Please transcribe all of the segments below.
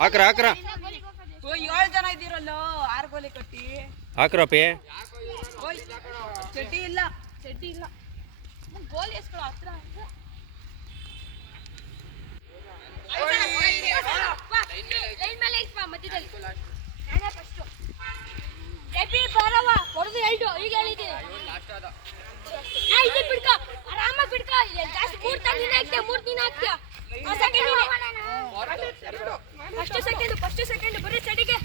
ಹಾಕ್ರ ಹಾಕ್ರ 7 ಜನ ಇದ್ದೀರಲ್ಲ 6 ಗೋಲಿ ಕಟ್ಟಿ ಹಾಕ್ರಪ್ಪಿ. ಚಡ್ಡಿ ಇಲ್ಲ ಗೋಲಿ ಎಸ್ಕೊಳ್ಳೋ ಹತ್ರ ಲೈನ್ ಮೇಲೆ ಇಟ್ಪ ಮಧ್ಯದಲ್ಲಿ ನಾನೇ ಫಸ್ಟ್ ಎಬಿ ಬರವ ಹೊರದು ಹೇಳ್ದು ಈಗ ಹೇಳಿದೆ ಇದು ಬಿಡ್ಕೋ ಆರಾಮಾಗಿ ಬಿಡ್ಕೋ ಜಾಸ್ತಿ 3 ತಾನ ನೀನು ಹಾಕ್ತೀಯ 3 ನೀನು ಹಾಕ್ತೀಯ ಫಸ್ಟ್ ಸೆಕೆಂಡ್ ಬರೀ ಚಡಿಗೆ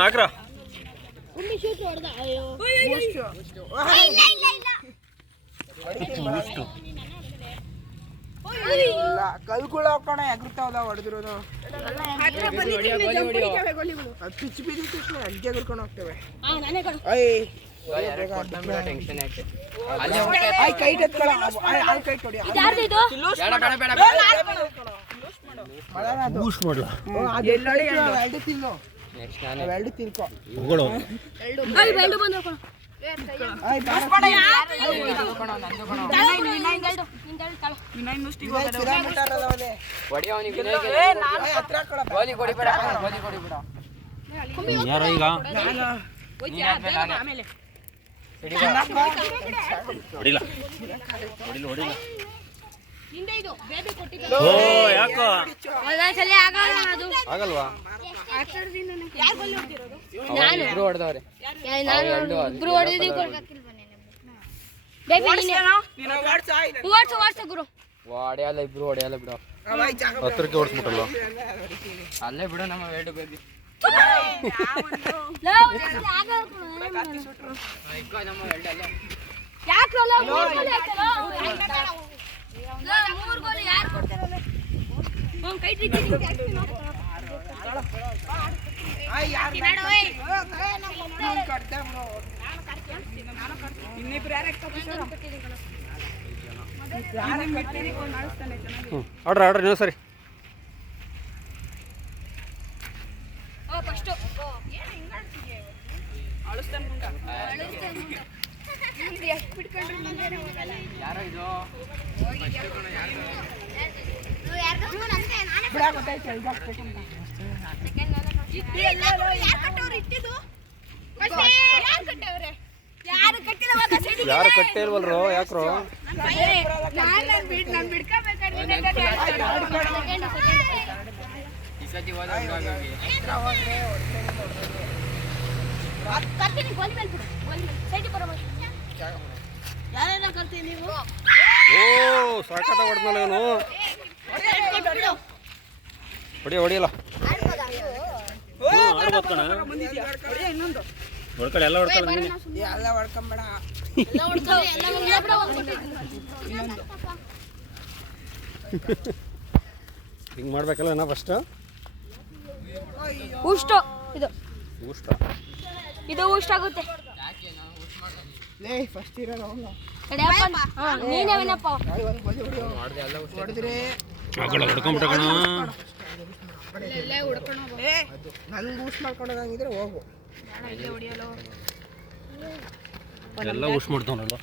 ಹಾಕ್ರ ಕಲ್ಗಳು ಹಾಕೋಣ ಎಗರ್ತಾವಲ್ಲ ಹೊಡೆದಿರೋದು ಪಿಚ್ ಬಿದ್ದು ಅಜ್ಜೆ ಎಗರ್ಕೊಂಡು ಹೋಗ್ತೇವೆ. ಕೈ ಕೊಡಿ ಎರಡು ತಿನ್ಕೋ ಯಾರ ಈಗ ಹೊಡಿಲ್ಲ ಯಾಕೋ ಆಗಲ್ವಾ? ಹೊಡೆಯಲ್ಲ ಇಬ್ರು ಹೊಡೆಯಲ್ಲ ಬಿಡು. ಹತ್ರಕ್ಕೆ ಓಡಿಸ್ಬಿಟ್ಟಲ್ವ? ಅಲ್ಲೇ ಬಿಡು ನಮ್ಮ ವೇಲ್ಡ್ ಬೇಬಿ. ನಮ್ಮ ವೇಲ್ಡ್ ಅಲ್ಲೇ ಆಡ್ರಿ ನೀವು ಸರಿ. ಯಾರೋ ಇದು ಯಾರು ಕಟ್ಟೇ ಇಲ್ವಲ್ರೋ ಯಾಕ್ರೋ? ಈ ಸತಿ ಓ ಸಾಕತ್ತ ಹೊಡೆದ್ನಲ್ಲ ಇವನು. ಹೊಡಿಯಲ್ಲ ಆಡ್ಬೇಕಣ. ಹೊಡ್ಕೊಳ್ಳಿ ಎಲ್ಲ ಹೊಡ್ಕೊಳ್ಳಿ. ಎಲ್ಲ ಹೊಡ್ಕೊಂಬೇಡ. ಹಿಂಗೆ ಮಾಡ್ಬೇಕಲ್ಲ ನಾ ಫಸ್ಟ್ ಉಷ್ಟ ಇದು ಉಷ್ಟ ಆಗುತ್ತೆ. ಫಸ್ಟ್ ಇರೋದು ನೀನೇನಪ್ಪ ಹೊಡೆದ್ರೆ ಹೊಡ್ಕೊಂಬಿಟ್ಟಕಣ. ನನ್ಗೆ ಊಸ್ ಮಾಡ್ಕೊಂಡೋದಂಗಿದ್ರೆ ಹೋಗು. ಎಲ್ಲ ಉಸ್ ಮಾಡ್ತಾವನಲ್ಲ.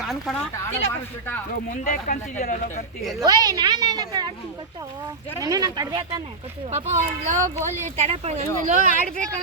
ನಾನು ಕಣ ಮುಂದೆ ಪಾಪ ಗೋಲಿ ತಡಪ ಆಡ್ಬೇಕು